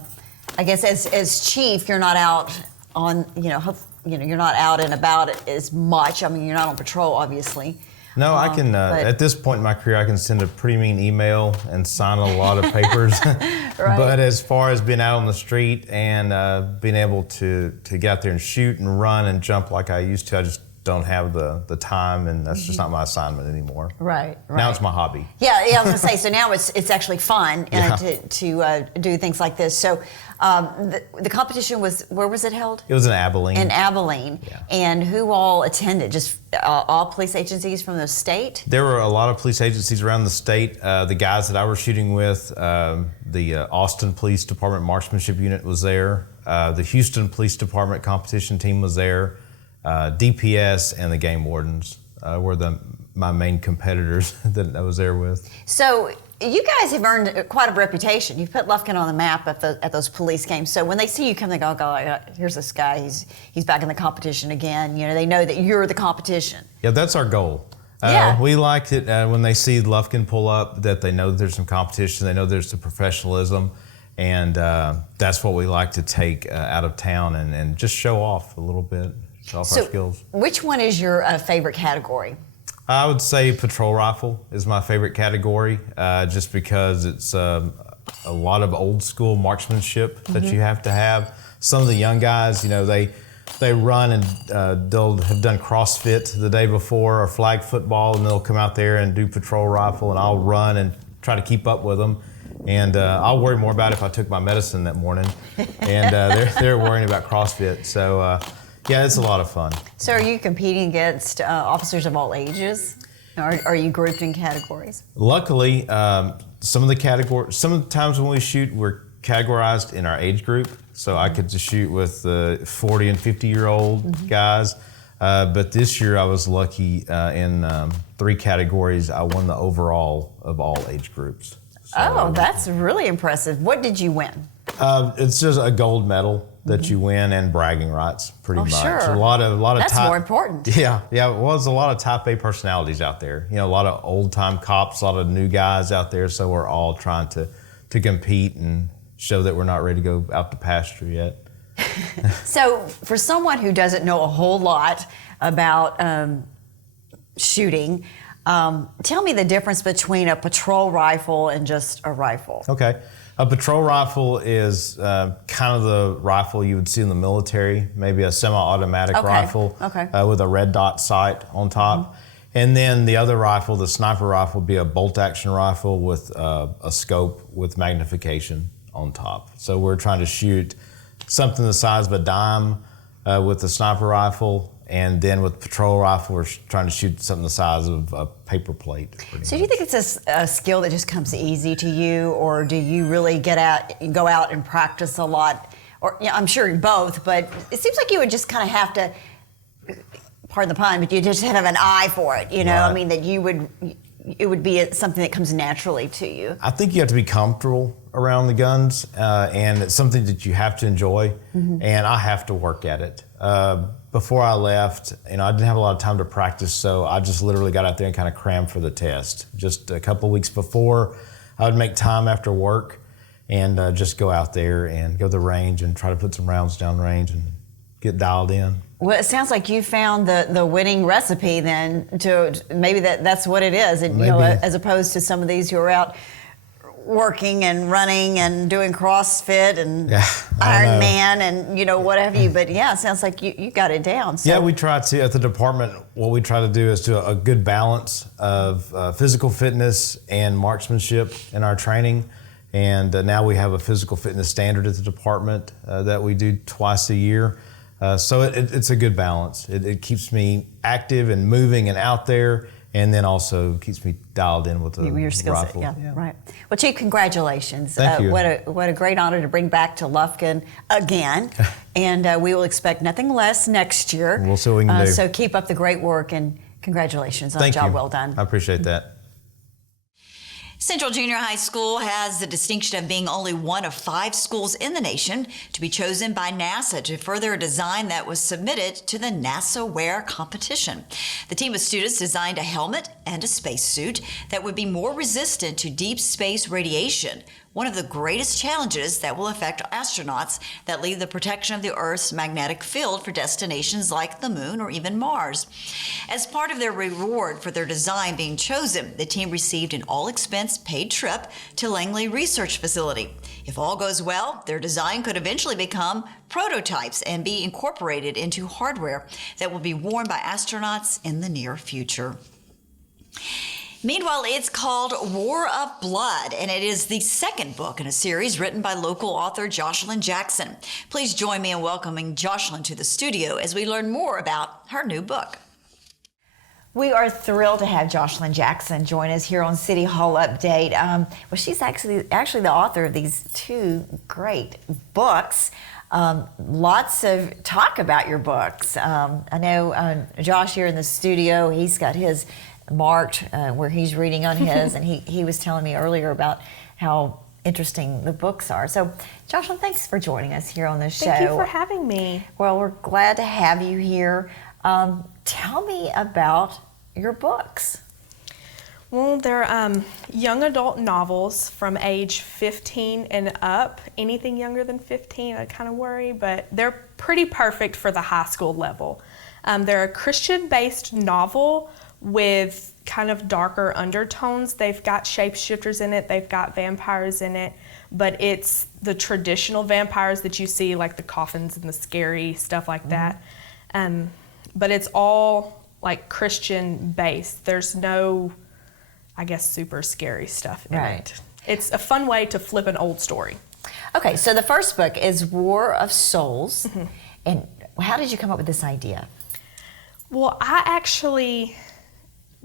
guess as chief, you're not out on, you're not out and about as much. I mean, you're not on patrol, obviously. No, I can, at this point in my career, I can send a pretty mean email and sign a lot of papers. Right. But as far as being out on the street and being able to get out there and shoot and run and jump like I used to, I just don't have the time, and that's just not my assignment anymore. Right. Now it's my hobby. Yeah, I was going to say, so now it's actually fun to do things like this. So the competition where was it held? It was in Abilene. In Abilene. Yeah. And who all attended? Just all police agencies from the state? There were a lot of police agencies around the state. The guys that I was shooting with, the Austin Police Department Marksmanship Unit was there. The Houston Police Department competition team was there. DPS and the game wardens were my main competitors that I was there with. So you guys have earned quite a reputation. You've put Lufkin on the map at those police games. So when they see you come, they go, "Oh, here's this guy. He's back in the competition again." They know that you're the competition. Yeah, that's our goal. Yeah. We liked it when they see Lufkin pull up, that they know that there's some competition. They know there's some professionalism. And that's what we like to take out of town and just show off a little bit. Our skills. Which one is your favorite category? I would say patrol rifle is my favorite category, just because it's a lot of old school marksmanship that you have to have. Some of the young guys, they run and they'll have done CrossFit the day before or flag football, and they'll come out there and do patrol rifle, and I'll run and try to keep up with them. And I'll worry more about if I took my medicine that morning, and they're worrying about CrossFit. So. Yeah, it's a lot of fun. So are you competing against officers of all ages? Or are you grouped in categories? Luckily, some of the times when we shoot, we're categorized in our age group. So I could just shoot with the 40 and 50-year-old guys. But this year I was lucky in 3 categories. I won the overall of all age groups. So, that's really impressive. What did you win? It's just a gold medal that you win and bragging rights, pretty much. Sure. A lot of That's more important. Yeah. Well, there's a lot of type A personalities out there. A lot of old time cops, a lot of new guys out there. So we're all trying to compete and show that we're not ready to go out to pasture yet. So, for someone who doesn't know a whole lot about shooting, tell me the difference between a patrol rifle and just a rifle. Okay. A patrol rifle is kind of the rifle you would see in the military, maybe a semi-automatic rifle with a red dot sight on top. And then the other rifle, the sniper rifle, would be a bolt-action rifle with a scope with magnification on top. So we're trying to shoot something the size of a dime with the sniper rifle, and then with patrol rifle, we're trying to shoot something the size of a paper plate. So do you think it's a skill that just comes easy to you, or do you really go out and practice a lot? Or I'm sure both, but it seems like you would just kind of have to, pardon the pun, but you just have an eye for it, Right. I mean, that it would be something that comes naturally to you. I think you have to be comfortable around the guns, and it's something that you have to enjoy, and I have to work at it. Before I left, I didn't have a lot of time to practice, so I just literally got out there and kind of crammed for the test. Just a couple weeks before, I would make time after work and just go out there and go to the range and try to put some rounds down range and get dialed in. Well, it sounds like you found the winning recipe then. To maybe that's what it is, and as opposed to some of these who are out working and running and doing CrossFit and Iron Man and what have you. But it sounds like you got it down. So. Yeah, we try to, at the department, what we try to do is do a good balance of physical fitness and marksmanship in our training. And now we have a physical fitness standard at the department that we do twice a year. So it's a good balance. It keeps me active and moving and out there, and then also keeps me dialed in with the your skill rifle. set. Yeah, right. Well, Chief, congratulations. Thank you. What a great honor to bring back to Lufkin again. And we will expect nothing less next year. We'll see what we can do. So keep up the great work, and congratulations on a job well done. I appreciate that. Central Junior High School has the distinction of being only one of 5 schools in the nation to be chosen by NASA to further a design that was submitted to the NASA Wear competition. The team of students designed a helmet and a spacesuit that would be more resistant to deep space radiation, one of the greatest challenges that will affect astronauts that leave the protection of the Earth's magnetic field for destinations like the Moon or even Mars. As part of their reward for their design being chosen, the team received an all-expense paid trip to Langley Research Facility. If all goes well, their design could eventually become prototypes and be incorporated into hardware that will be worn by astronauts in the near future. Meanwhile, it's called War of Blood, and it is the second book in a series written by local author Jocelyn Jackson. Please join me in welcoming Jocelyn to the studio as we learn more about her new book. We are thrilled to have Jocelyn Jackson join us here on City Hall Update. She's actually the author of these 2 great books. Lots of talk about your books. I know Josh here in the studio, he's got his marked where he's reading on his, and he was telling me earlier about how interesting the books are. So, Jocelyn, thanks for joining us here on this show. Thank you for having me. Well, we're glad to have you here. Tell me about your books. Well, they're young adult novels from age 15 and up. Anything younger than 15, I kind of worry, but they're pretty perfect for the high school level. They're a Christian-based novel with kind of darker undertones. They've got shapeshifters in it, they've got vampires in it, but it's the traditional vampires that you see, like the coffins and the scary stuff like that. But it's all like Christian based. There's no, I guess, super scary stuff in it. It's a fun way to flip an old story. Okay, so the first book is War of Souls. And how did you come up with this idea? Well, I actually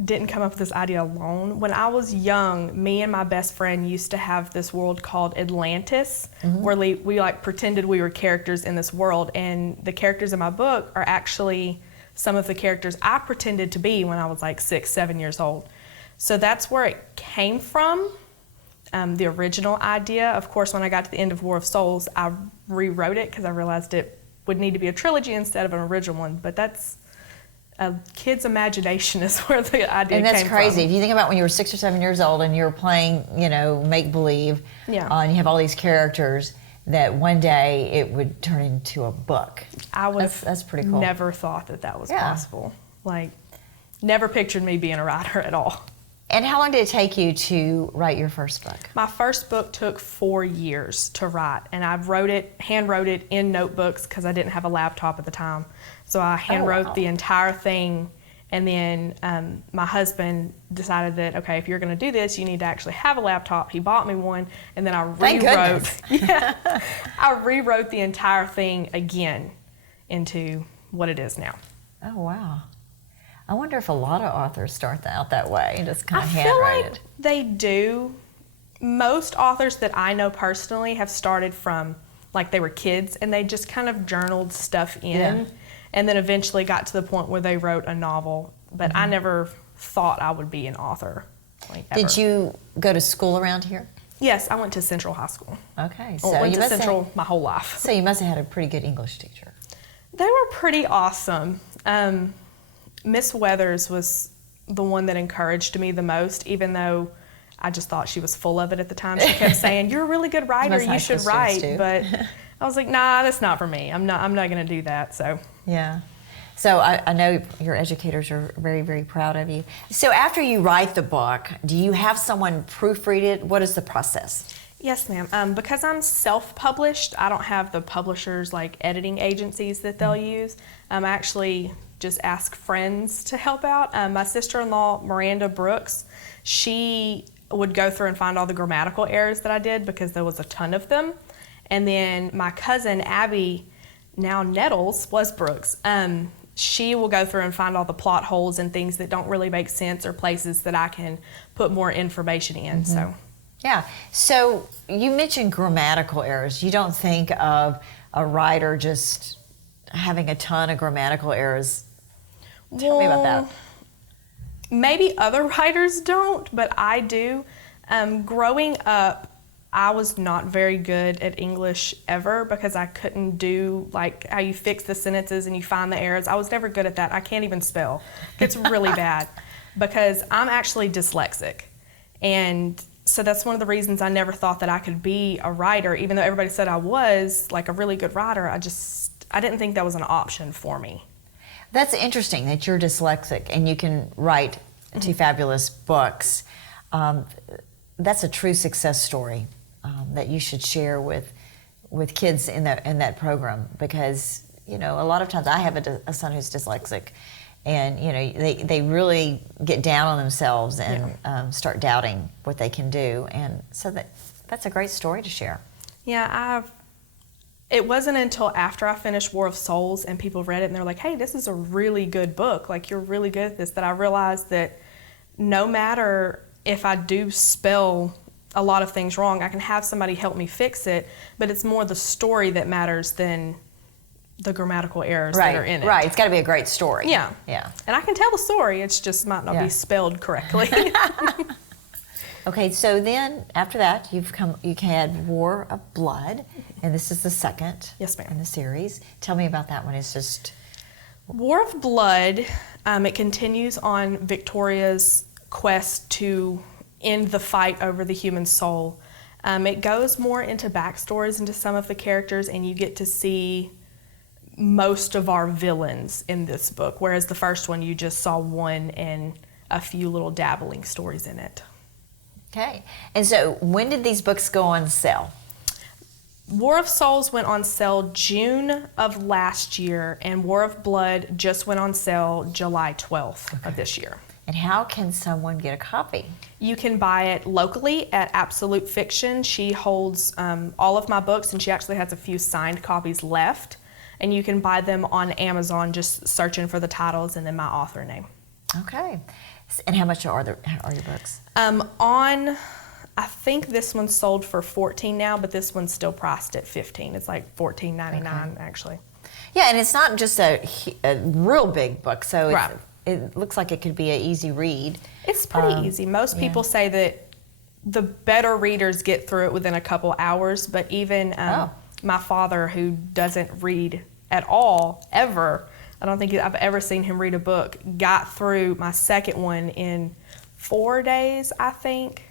didn't come up with this idea alone. When I was young, me and my best friend used to have this world called Atlantis, where we like pretended we were characters in this world, and the characters in my book are actually some of the characters I pretended to be when I was like 6, 7 years old. So that's where it came from, the original idea. Of course, when I got to the end of War of Souls, I rewrote it because I realized it would need to be a trilogy instead of an original one, but that's a kid's imagination is where the idea came from. And that's crazy. If you think about when you were 6 or 7 years old and you're playing, make-believe, and you have all these characters, that one day it would turn into a book. That's pretty cool. Never thought that was possible. Like, never pictured me being a writer at all. And how long did it take you to write your first book? My first book took 4 years to write, and I hand wrote it in notebooks because I didn't have a laptop at the time. So I hand wrote the entire thing, and then my husband decided that, okay, if you're going to do this, you need to actually have a laptop. He bought me one, and then I rewrote. I rewrote the entire thing again into what it is now. Oh wow! I wonder if a lot of authors start out that way and just kind of handwrite it. I feel like they do. Most authors that I know personally have started from like they were kids, and they just kind of journaled stuff in. And then eventually got to the point where they wrote a novel. But I never thought I would be an author. Like, ever. Did you go to school around here? Yes, I went to Central High School. Okay. So I went to Central my whole life. So you must have had a pretty good English teacher. They were pretty awesome. Miss Weathers was the one that encouraged me the most, even though I just thought she was full of it at the time. She kept saying, "You're a really good writer, you should write." But I was like, nah, that's not for me. I'm not going to do that. So yeah. So I know your educators are very, very proud of you. So after you write the book, do you have someone proofread it? What is the process? Yes, ma'am. Because I'm self-published, I don't have the publishers like editing agencies that they'll use. I actually just ask friends to help out. My sister-in-law, Miranda Brooks, she would go through and find all the grammatical errors that I did because there was a ton of them. And then my cousin, Abby, now Nettles, was Brooks. She will go through and find all the plot holes and things that don't really make sense or places that I can put more information in. So, yeah. So you mentioned grammatical errors. You don't think of a writer just having a ton of grammatical errors. Tell me about that. Maybe other writers don't, but I do. Growing up, I was not very good at English ever because I couldn't do like how you fix the sentences and you find the errors. I was never good at that. I can't even spell. It's really bad because I'm actually dyslexic. And so that's one of the reasons I never thought that I could be a writer, even though everybody said I was like a really good writer. I didn't think that was an option for me. That's interesting that you're dyslexic and you can write 2 fabulous books. That's a true success story. That you should share with kids in that program, because a lot of times I have a son who's dyslexic, and they really get down on themselves and start doubting what they can do, and so that's a great story to share. Yeah, it wasn't until after I finished War of Souls and people read it and they're like, "Hey, this is a really good book. Like, you're really good at this," that I realized that no matter if I do spell a lot of things wrong, I can have somebody help me fix it, but it's more the story that matters than the grammatical errors that are in it. Right, it's got to be a great story. Yeah. Yeah. And I can tell the story, it's just might not be spelled correctly. Okay, so then after that, you had War of Blood, and this is the second in the series. Tell me about that one. It's just... War of Blood, it continues on Victoria's quest to end the fight over the human soul. It goes more into backstories into some of the characters, and you get to see most of our villains in this book, whereas the first one you just saw one and a few little dabbling stories in it. Okay, and so when did these books go on sale? War of Souls went on sale June of last year, and War of Blood just went on sale July 12th of this year. And how can someone get a copy? You can buy it locally at Absolute Fiction. She holds all of my books, and she actually has a few signed copies left. And you can buy them on Amazon, just searching for the titles and then my author name. Okay. And how much are your books? I think this one's sold for $14 now, but this one's still priced at $15. It's like $14.99 actually. Yeah, and it's not just a real big book, so Right. it looks like it could be an easy read. It's pretty easy. Most people say that the better readers get through it within a couple hours, but even my father, who doesn't read at all, ever, I don't think I've ever seen him read a book, got through my second one in 4 days, I think.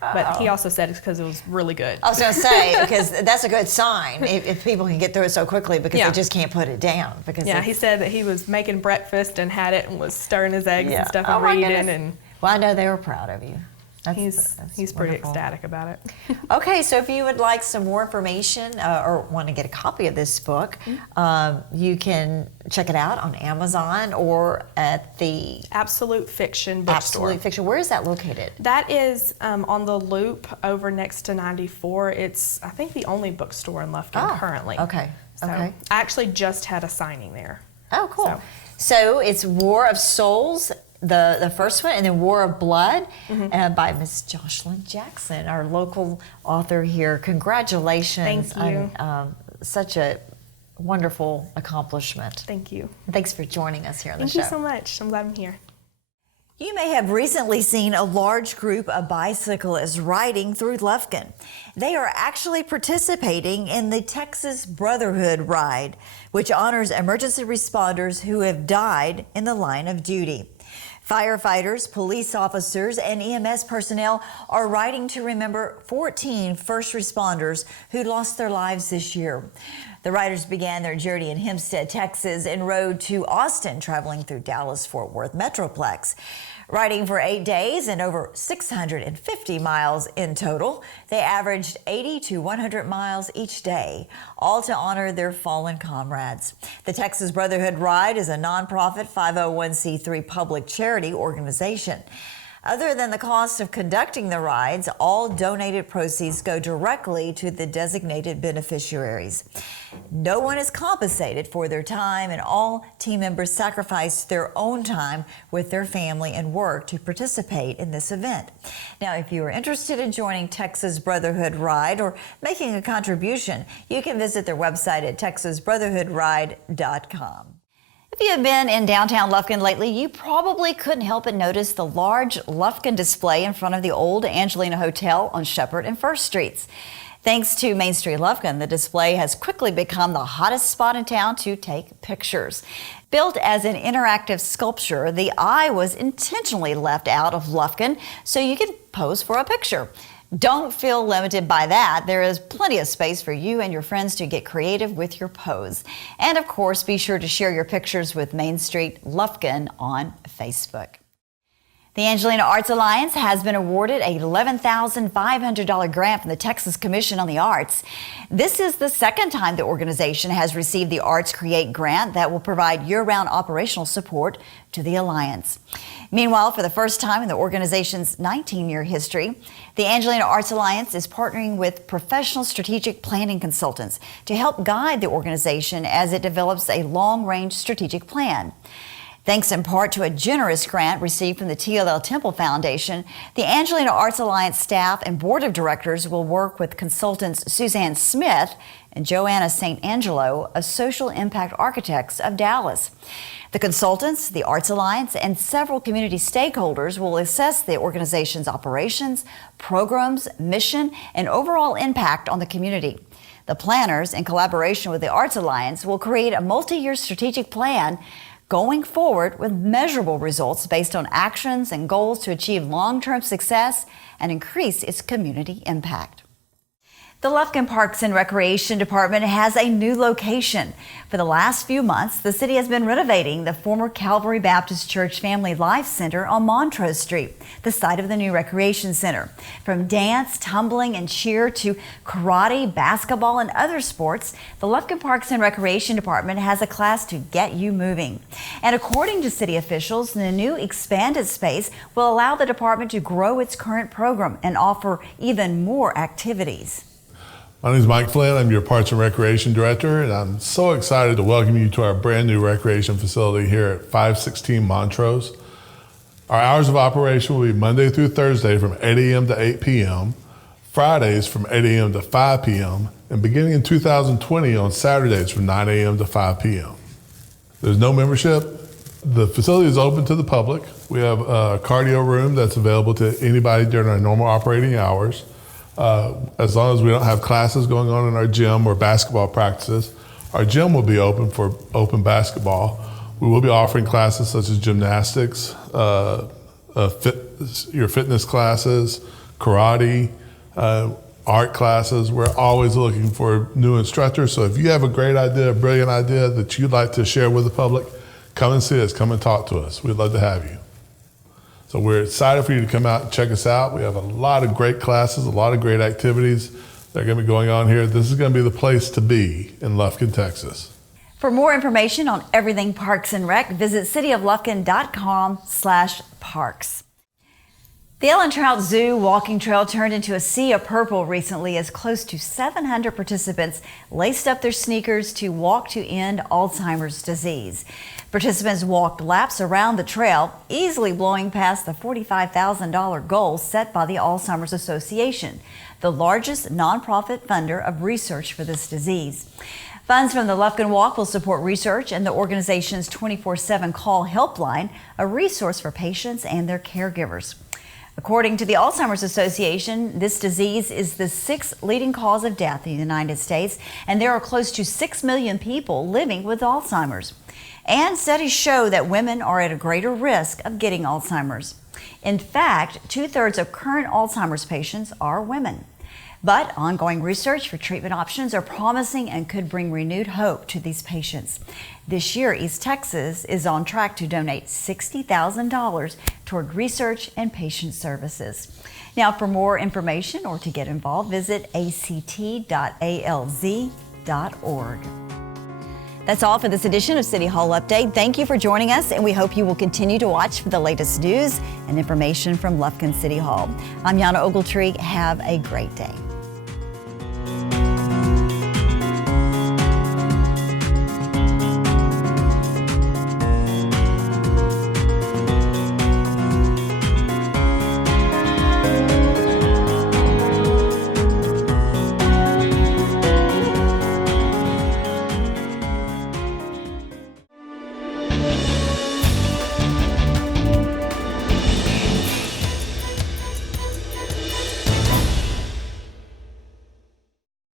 But he also said it's because it was really good. I was going to say, because that's a good sign if people can get through it so quickly because they just can't put it down. Because he said that he was making breakfast and had it and was stirring his eggs and stuff and my reading. goodness. And well, I know they were proud of you. He's pretty ecstatic about it. Okay, so if you would like some more information or want to get a copy of this book, you can check it out on Amazon or at the Absolute Fiction bookstore. Absolute Fiction. Where is that located? That is on the Loop over next to 94. It's, I think, the only bookstore in Lufkin currently. Okay. So I actually just had a signing there. Oh, cool. So it's War of Souls, the first one, and then War of Blood by Miss Jocelyn Jackson, our local author here. Congratulations. Thank you. On such a wonderful accomplishment. Thank you. Thanks for joining us here on the show. Thank you so much. I'm glad I'm here. You may have recently seen a large group of bicyclists riding through Lufkin. They are actually participating in the Texas Brotherhood Ride, which honors emergency responders who have died in the line of duty. Firefighters, police officers, and EMS personnel are riding to remember 14 first responders who lost their lives this year. The riders began their journey in Hempstead, Texas, and rode to Austin, traveling through Dallas-Fort Worth Metroplex. Riding for 8 days and over 650 miles in total, they averaged 80 to 100 miles each day, all to honor their fallen comrades. The Texas Brotherhood Ride is a nonprofit 501c3 public charity organization. Other than the cost of conducting the rides, all donated proceeds go directly to the designated beneficiaries. No one is compensated for their time, and all team members sacrifice their own time with their family and work to participate in this event. Now, if you are interested in joining Texas Brotherhood Ride or making a contribution, you can visit their website at texasbrotherhoodride.com. If you have been in downtown Lufkin lately, you probably couldn't help but notice the large Lufkin display in front of the old Angelina Hotel on Shepherd and First Streets. Thanks to Main Street Lufkin, the display has quickly become the hottest spot in town to take pictures. Built as an interactive sculpture, the eye was intentionally left out of Lufkin so you can pose for a picture. Don't feel limited by that. There is plenty of space for you and your friends to get creative with your pose. And of course, be sure to share your pictures with Main Street Lufkin on Facebook. The Angelina Arts Alliance has been awarded a $11,500 grant from the Texas Commission on the Arts. This is the second time the organization has received the Arts Create grant that will provide year-round operational support to the Alliance. Meanwhile, for the first time in the organization's 19-year history, the Angelina Arts Alliance is partnering with professional strategic planning consultants to help guide the organization as it develops a long-range strategic plan. Thanks in part to a generous grant received from the TLL Temple Foundation, the Angelina Arts Alliance staff and board of directors will work with consultants Suzanne Smith and Joanna St. Angelo of Social Impact Architects of Dallas. The consultants, the Arts Alliance, and several community stakeholders will assess the organization's operations, programs, mission, and overall impact on the community. The planners, in collaboration with the Arts Alliance, will create a multi-year strategic plan going forward with measurable results based on actions and goals to achieve long-term success and increase its community impact. The Lufkin Parks and Recreation Department has a new location. For the last few months, the city has been renovating the former Calvary Baptist Church Family Life Center on Montrose Street, the site of the new recreation center. From dance, tumbling, and cheer to karate, basketball, and other sports, the Lufkin Parks and Recreation Department has a class to get you moving. And according to city officials, the new expanded space will allow the department to grow its current program and offer even more activities. My name is Mike Flynn. I'm your Parks and Recreation Director, and I'm so excited to welcome you to our brand new recreation facility here at 516 Montrose. Our hours of operation will be Monday through Thursday from 8 a.m. to 8 p.m., Fridays from 8 a.m. to 5 p.m., and beginning in 2020 on Saturdays from 9 a.m. to 5 p.m. There's no membership. The facility is open to the public. We have a cardio room that's available to anybody during our normal operating hours. As long as we don't have classes going on in our gym or basketball practices, our gym will be open for open basketball. We will be offering classes such as gymnastics, your fitness classes, karate, art classes. We're always looking for new instructors. So if you have a great idea, a brilliant idea that you'd like to share with the public, come and see us, come and talk to us. We'd love to have you. So we're excited for you to come out and check us out. We have a lot of great classes, a lot of great activities that are going to be going on here. This is going to be the place to be in Lufkin, Texas. For more information on everything Parks and Rec, visit cityoflufkin.com/parks. The Ellen Trout Zoo walking trail turned into a sea of purple recently as close to 700 participants laced up their sneakers to walk to end Alzheimer's disease. Participants walked laps around the trail, easily blowing past the $45,000 goal set by the Alzheimer's Association, the largest nonprofit funder of research for this disease. Funds from the Lufkin Walk will support research and the organization's 24/7 call helpline, a resource for patients and their caregivers. According to the Alzheimer's Association, this disease is the 6th leading cause of death in the United States, and there are close to 6 million people living with Alzheimer's. And studies show that women are at a greater risk of getting Alzheimer's. In fact, 2/3 of current Alzheimer's patients are women. But ongoing research for treatment options are promising and could bring renewed hope to these patients. This year, East Texas is on track to donate $60,000 toward research and patient services. Now, for more information or to get involved, visit act.alz.org. That's all for this edition of City Hall Update. Thank you for joining us, and we hope you will continue to watch for the latest news and information from Lufkin City Hall. I'm Yana Ogletree. Have a great day.